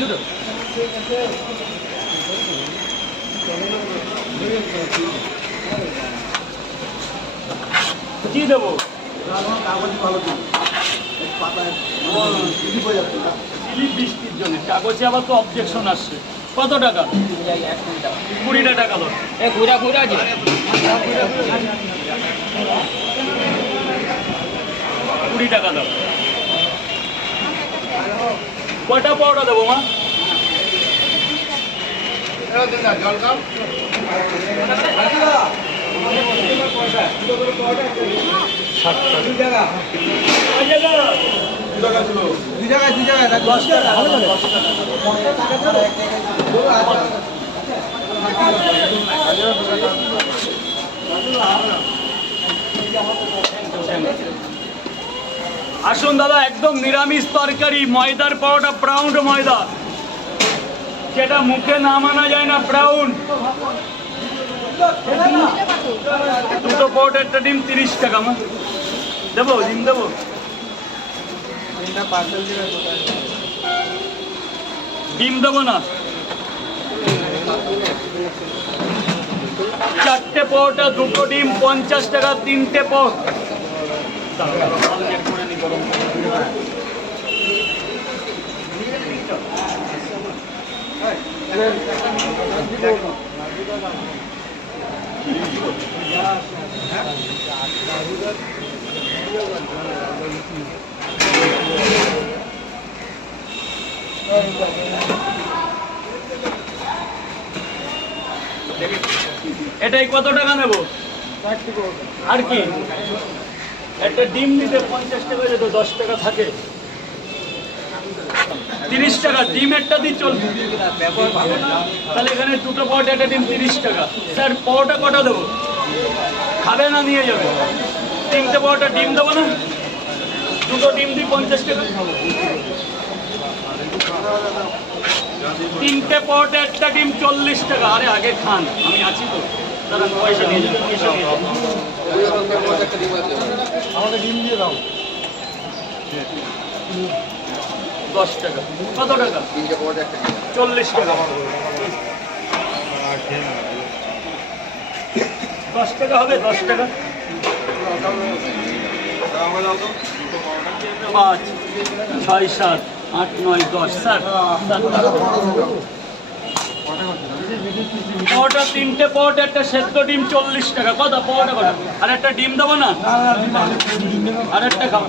কি দেবো? বৃষ্টির জন্য কাগজে আবার তো অবজেকশন আসছে। কত টাকা? 20 টাকা দাও। ঘুরা ঘুরা 20 টাকা দাও। কয়টা পাউডার দেবো মা? জল খাও। আসুন দাদা, একদম নিরামিষ তরকারি, ময়দার পাউডার, ব্রাউন ময়দা, যেটা মুখে না মানা যায় না, ব্রাউন। দুটো পাউডার, একটা ডিম 30 টাকা। মা দেবো? ডিম দেবো? ডিম দেবো না? 4টে পাউডার, 2টো ডিম 50 টাকা, 3টে পাউডার। এটাই কত টাকা নেব? আর কি একটা ডিম নিতে 50 টাকা যেত, 10 টাকা থাকে, 30 টাকা। ডিমেরটা দিয়ে চলবে তাহলে এখানে 2টো পাউডার, একটা ডিম 30 টাকা। স্যার পাউডার কটা দেবো? খাবে না নিয়ে যাবে? 3টে পাউডার, ডিম দেবো না? 2টো ডিম দিই 50 টাকা। 3টে পাউডার, একটা ডিম 40 টাকা। আরে আগে খান, আমি আছি তো। দাদা পয়সা নিয়ে যান, পয়সা নিয়ে যান। আমাকে ডিম দিয়ে দাও। 10 টাকা। কত টাকা? 40 টাকা। 10 টাকা হবে? 10 টাকা। 5, 6, 7, 8, 9, 10। স্যার পাউডার, 3টে পাউডার, একটা সেদ্ধ ডিম 40 টাকা। কত পাউডার? কটা? আর একটা ডিম দেবো না? আর একটা খাও।